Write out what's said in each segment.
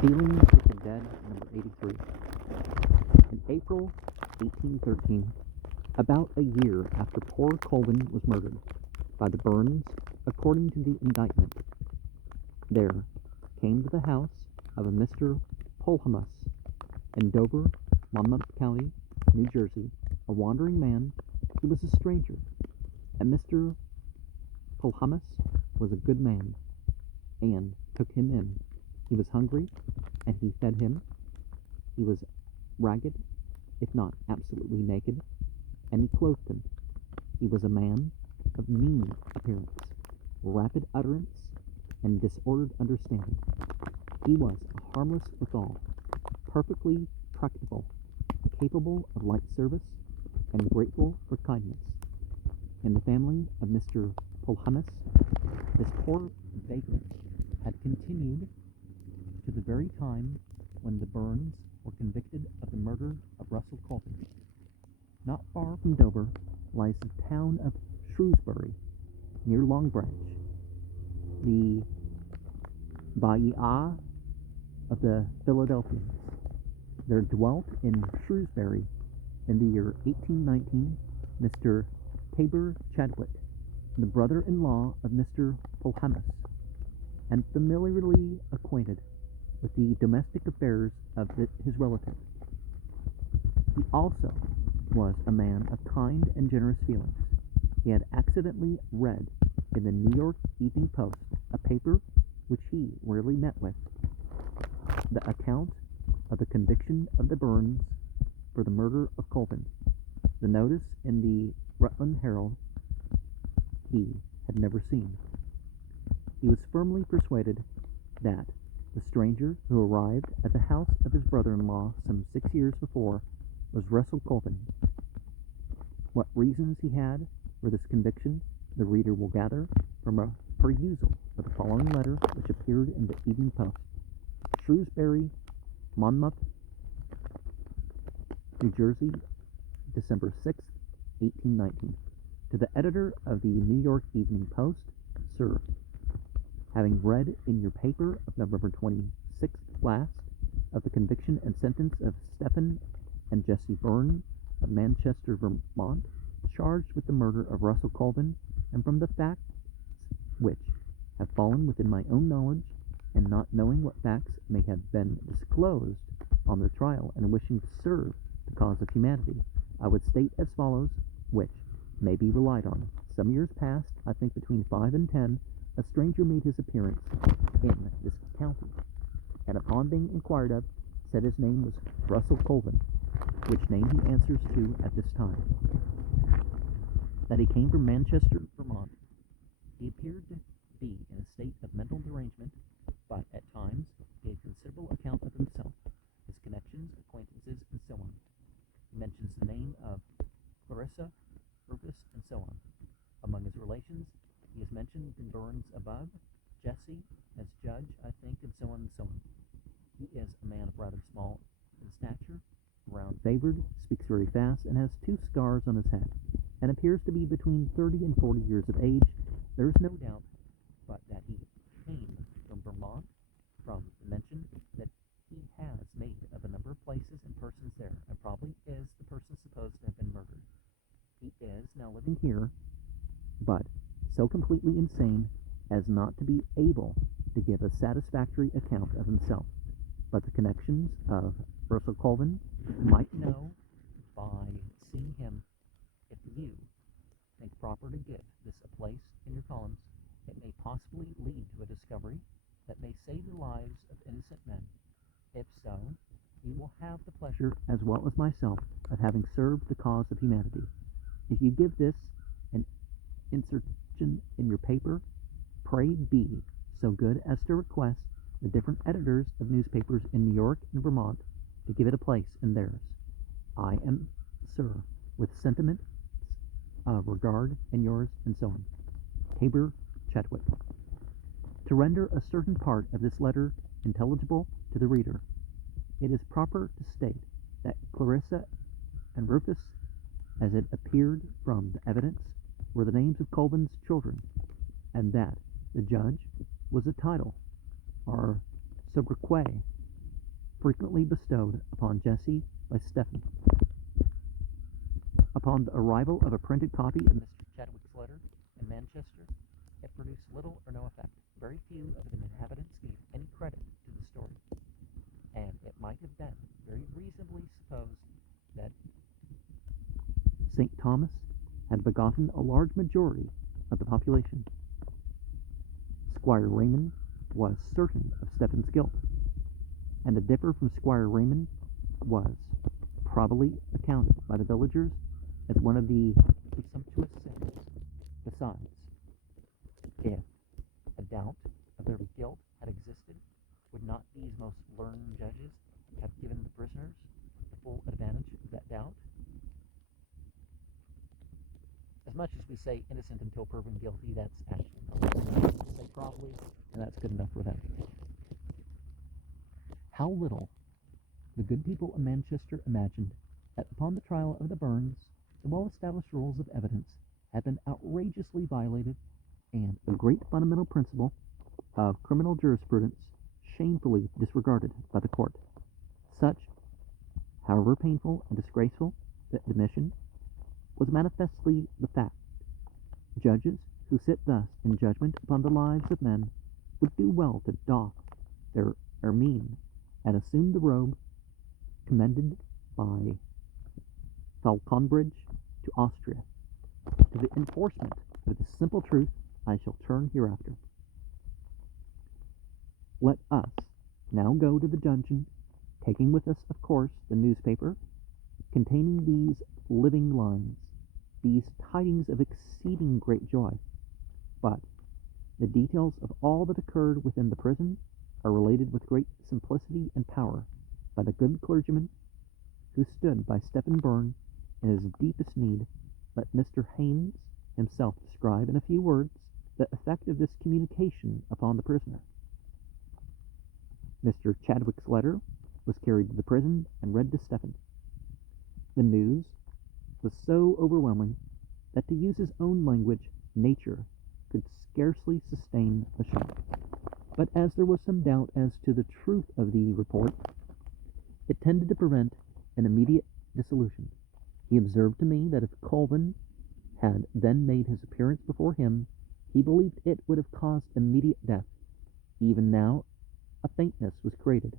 Dealing with the Dead, number 83. In April 1813, about a year after poor Colvin was murdered by the Burns, according to the indictment, there came to the house of a Mr. Polhamus in Dover, Monmouth County, New Jersey, a wandering man who was a stranger, and Mr. Polhamus was a good man, and took him in. He was hungry, and he fed him. He was ragged, if not absolutely naked, and he clothed him. He was a man of mean appearance, rapid utterance, and disordered understanding. He was a harmless withal, perfectly tractable, capable of light service, and grateful for kindness. In the family of Mr. Polhamus, this poor vagrant had continued to the very time when the Burns were convicted of the murder of Russell Colvin. Not far from Dover lies the town of Shrewsbury, near Long Branch, the Bahia of the Philadelphians. There dwelt in Shrewsbury in the year 1819 Mr. Tabor Chadwick, the brother-in-law of Mr. Polhamus, and familiarly acquainted with the domestic affairs of his relative. He also was a man of kind and generous feelings. He had accidentally read in the New York Evening Post, a paper which he rarely met with, the account of the conviction of the Burns for the murder of Colvin. The notice in the Rutland Herald he had never seen. He was firmly persuaded that the stranger who arrived at the house of his brother-in-law some 6 years before was Russell Colvin. What reasons he had for this conviction the reader will gather from a perusal of the following letter which appeared in the Evening Post. Shrewsbury, Monmouth, New Jersey, December 6, 1819. To the editor of the New York Evening Post, Sir, having read in your paper of November 26th last of the conviction and sentence of Stephen and Jesse Burns of Manchester, Vermont, charged with the murder of Russell Colvin, and from the facts which have fallen within my own knowledge, and not knowing what facts may have been disclosed on their trial, and wishing to serve the cause of humanity, I would state as follows, which may be relied on. Some years past, I think between 5 and 10, a stranger made his appearance in this county, and upon being inquired of, said his name was Russell Colvin, which name he answers to at this time. That he came from Manchester, Vermont. He appeared to be in a state of mental derangement, but at times gave considerable account of himself, his connections, acquaintances, and so on. He mentions the name of Clarissa, Rufus, and so on. Among his relations, he has mentioned the Burns above, Jesse as judge, I think, and so on and so on. He is a man of rather small in stature, round-favored, speaks very fast, and has 2 scars on his head, and appears to be between 30 and 40 years of age. There is no doubt but that he came from Vermont, from the mention that he has made of a number of places and persons there, and probably is the person supposed to have been murdered. He is now living here, but so completely insane as not to be able to give a satisfactory account of himself. But the connections of Russell Colvin might know by seeing him. If you think proper to give this a place in your columns, it may possibly lead to a discovery that may save the lives of innocent men. If so, you will have the pleasure, as well as myself, of having served the cause of humanity. If you give this an insertion in your paper, pray be so good as to request the different editors of newspapers in New York and Vermont to give it a place in theirs. I am, sir, with sentiments of regard, and yours, and so on. Tabor Chadwick. To render a certain part of this letter intelligible to the reader, it is proper to state that Clarissa and Rufus, as it appeared from the evidence, were the names of Colvin's children, and that the judge was a title, or sobriquet, frequently bestowed upon Jesse by Stephen. Upon the arrival of a printed copy of Mr. Chadwick's letter in Manchester, it produced little or no effect. Very few of the inhabitants gave any credit to the story, and it might have been very reasonably supposed that St. Thomas had begotten a large majority of the population. Squire Raymond was certain of Stephen's guilt, and to differ from Squire Raymond was probably accounted by the villagers as one of the presumptuous sins. Besides, if a doubt of their guilt had existed, would not these most learned judges have given the prisoners the full advantage of that doubt? As much as we say innocent until proven guilty, that's actually not what we say probably, and that's good enough for them. How little the good people of Manchester imagined that upon the trial of the Burns, the well-established rules of evidence had been outrageously violated, and a great fundamental principle of criminal jurisprudence shamefully disregarded by the court. Such, however painful and disgraceful the admission, was manifestly the fact. Judges who sit thus in judgment upon the lives of men would do well to doff their ermine and assume the robe commended by Falconbridge to Austria. To the enforcement of this simple truth I shall turn hereafter. Let us now go to the dungeon, taking with us, of course, the newspaper containing these living lines, these tidings of exceeding great joy. But the details of all that occurred within the prison are related with great simplicity and power by the good clergyman who stood by Stephen Burn in his deepest need. Let Mr. Haynes himself describe in a few words the effect of this communication upon the prisoner. Mr. Chadwick's letter was carried to the prison and read to Stephen. The news was so overwhelming that, to use his own language, nature could scarcely sustain the shock. But as there was some doubt as to the truth of the report, it tended to prevent an immediate dissolution. He observed to me that if Colvin had then made his appearance before him, he believed it would have caused immediate death. Even now, a faintness was created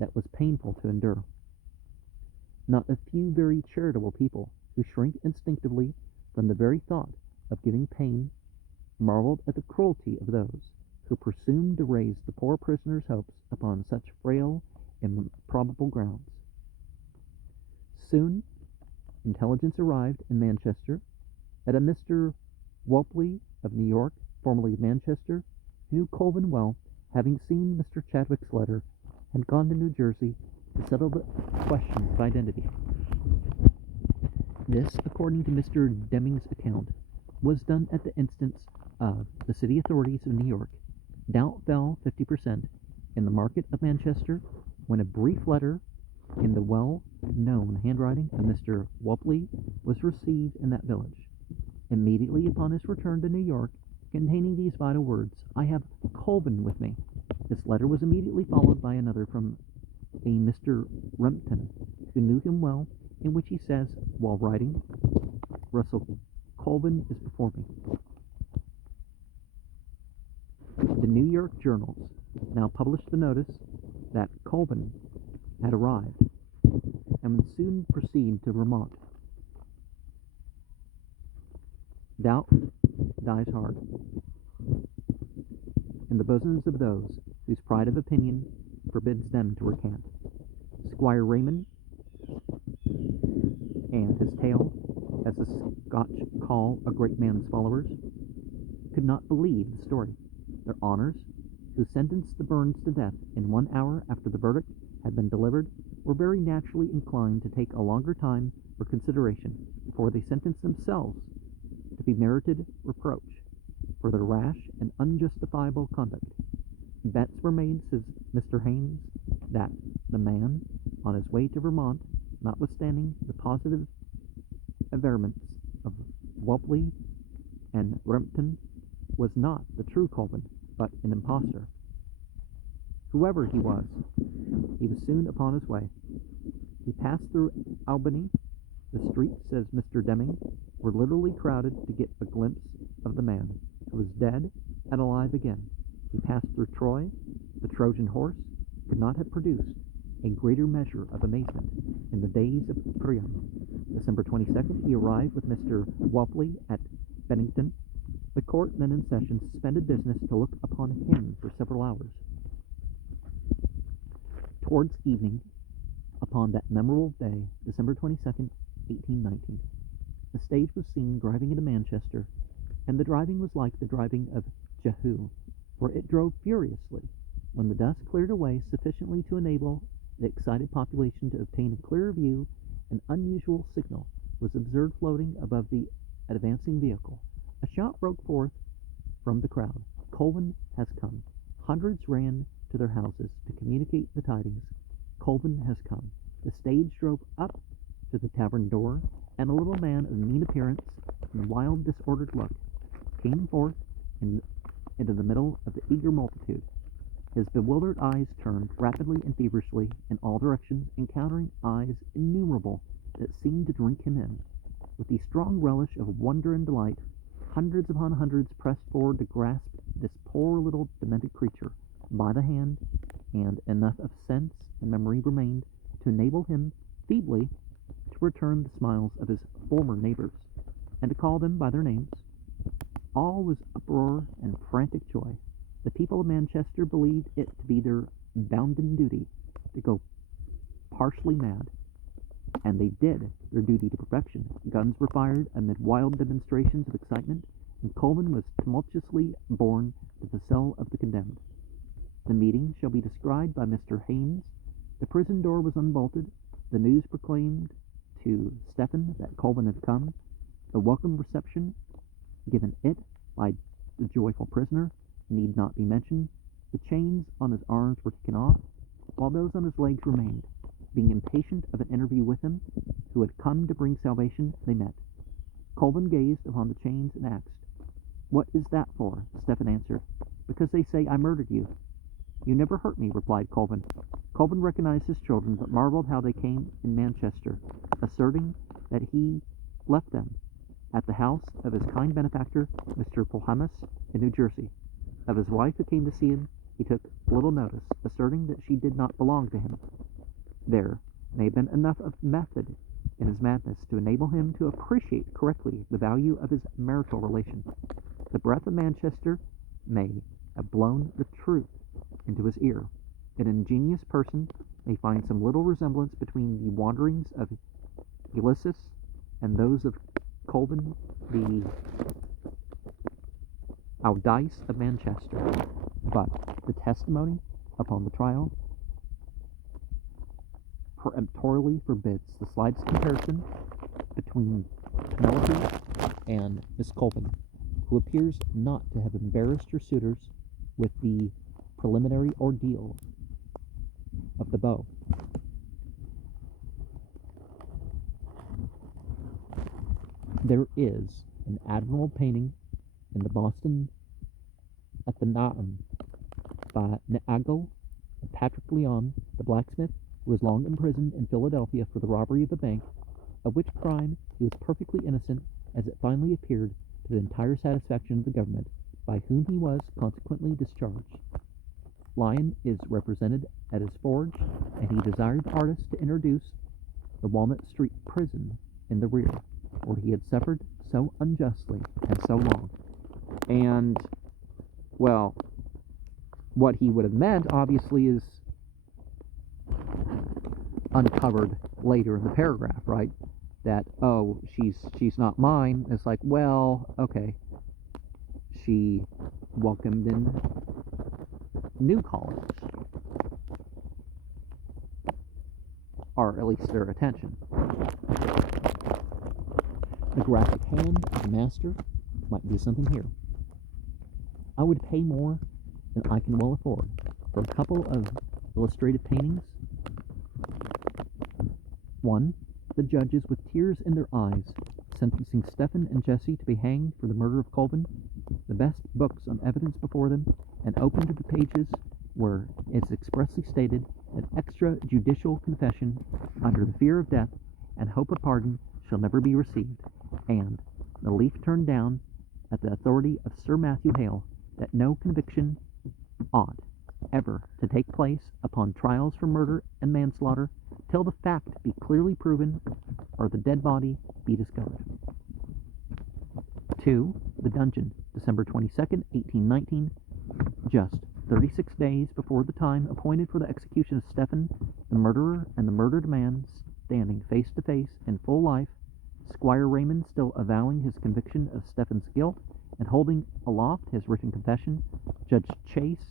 that was painful to endure. Not a few very charitable people, who shrink instinctively from the very thought of giving pain, marveled at the cruelty of those who presumed to raise the poor prisoner's hopes upon such frail and improbable grounds. Soon, intelligence arrived in Manchester that a Mr. Wopley of New York, formerly of Manchester, who knew Colvin well, having seen Mr. Chadwick's letter, had gone to New Jersey to settle the question of identity. This, according to Mr. Deming's account, was done at the instance of the city authorities of New York. Doubt fell 50% in the market of Manchester when a brief letter in the well-known handwriting of Mr. Wopley was received in that village. Immediately upon his return to New York, containing these vital words, "I have Colvin with me." This letter was immediately followed by another from a Mr. Rempton, who knew him well, in which he says, while writing, "Russell Colvin is before me." The New York journals now published the notice that Colvin had arrived, and would soon proceed to Vermont. Doubt dies hard in the bosoms of those whose pride of opinion forbids them to recant. Squire Raymond and his tale, as the Scotch call a great man's followers, could not believe the story. Their honors, who sentenced the Burns to death in 1 hour after the verdict had been delivered, were very naturally inclined to take a longer time for consideration before they sentenced themselves to be merited reproach for their rash and unjustifiable conduct. Bets were made, says Mr. Haynes, that the man, on his way to Vermont, notwithstanding the positive averments of Wopley and Rempton, was not the true Colvin, but an impostor. Whoever he was, He was soon upon his way. He passed through Albany. The streets, says Mr. Deming, were literally crowded to get a glimpse of the man, who was dead and alive again. He passed through Troy. The Trojan horse could not have produced a greater measure of amazement in the days of Priam. December 22nd, he arrived with Mr. Walpley at Bennington. The court, then in session, suspended business to look upon him for several hours. Towards evening, upon that memorable day, December 22nd, 1819, the stage was seen driving into Manchester, and the driving was like the driving of Jehu, for it drove furiously. When the dust cleared away sufficiently to enable the excited population to obtain a clearer view, an unusual signal was observed floating above the advancing vehicle. A shout broke forth from the crowd. Colvin has come. Hundreds ran to their houses to communicate the tidings. Colvin has come. The stage drove up to the tavern door, and a little man of mean appearance and wild, disordered look came forth into the middle of the eager multitude. His bewildered eyes turned rapidly and feverishly in all directions, encountering eyes innumerable that seemed to drink him in. With the strong relish of wonder and delight, hundreds upon hundreds pressed forward to grasp this poor little demented creature by the hand, and enough of sense and memory remained to enable him feebly to return the smiles of his former neighbors, and to call them by their names. All was uproar and frantic joy. The people of Manchester believed it to be their bounden duty to go partially mad, and they did their duty to perfection. Guns were fired amid wild demonstrations of excitement, and Colvin was tumultuously borne to the cell of the condemned. The meeting shall be described by Mr. Haynes. The prison door was unbolted. The news proclaimed to Stephen that Colvin had come. The welcome reception given it by the joyful prisoner need not be mentioned. The chains on his arms were taken off, while those on his legs remained. Being impatient of an interview with him, who had come to bring salvation, they met. Colvin gazed upon the chains and asked, "What is that for?" Stephen answered, "Because they say I murdered you." "You never hurt me," replied Colvin. Colvin recognized his children, but marveled how they came in Manchester, asserting that he left them at the house of his kind benefactor, Mr. Polhamus, in New Jersey. Of his wife who came to see him, he took little notice, asserting that she did not belong to him. There may have been enough of method in his madness to enable him to appreciate correctly the value of his marital relation. The breath of Manchester may have blown the truth into his ear. An ingenious person may find some little resemblance between the wanderings of Ulysses and those of Colvin, the Audice of Manchester, but the testimony upon the trial peremptorily forbids the slightest comparison between Penelope and Miss Colvin, who appears not to have embarrassed her suitors with the preliminary ordeal of the bow. There is an admirable painting in the Boston Athenaeum by Neagle of Patrick Leon, the blacksmith, who was long imprisoned in Philadelphia for the robbery of a bank, of which crime he was perfectly innocent, as it finally appeared to the entire satisfaction of the government, by whom he was consequently discharged. Lyon is represented at his forge, and he desired the artist to introduce the Walnut Street prison in the rear, where he had suffered so unjustly and so long. And, well, what he would have meant, obviously, is uncovered later in the paragraph, right? That, oh, she's not mine. It's like, well, okay. She welcomed in new callers, or at least their attention. The graphic hand of the master might do something here. I would pay more than I can well afford for a couple of illustrated paintings. One, the judges with tears in their eyes, sentencing Stephen and Jesse to be hanged for the murder of Colvin, the best books on evidence before them, and open to the pages where it is expressly stated that extrajudicial confession under the fear of death and hope of pardon shall never be received, and the leaf turned down at the authority of Sir Matthew Hale that no conviction ought ever to take place upon trials for murder and manslaughter till the fact be clearly proven or the dead body be discovered. 2. The Dungeon, December 22nd, 1819. Just 36 days before the time appointed for the execution of Stephen, the murderer and the murdered man standing face to face in full life, Squire Raymond still avowing his conviction of Stephen's guilt and holding aloft his written confession, Judge Chase,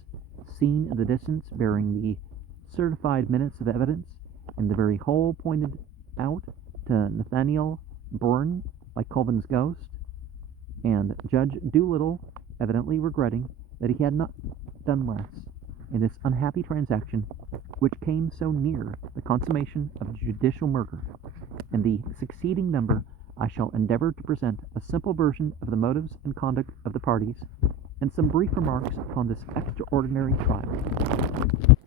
seen in the distance bearing the certified minutes of evidence, and the very whole pointed out to Nathaniel Bourne by Colvin's ghost, and Judge Doolittle evidently regretting that he had not done less in this unhappy transaction which came so near the consummation of judicial murder. In the succeeding number I shall endeavor to present a simple version of the motives and conduct of the parties, and some brief remarks upon this extraordinary trial.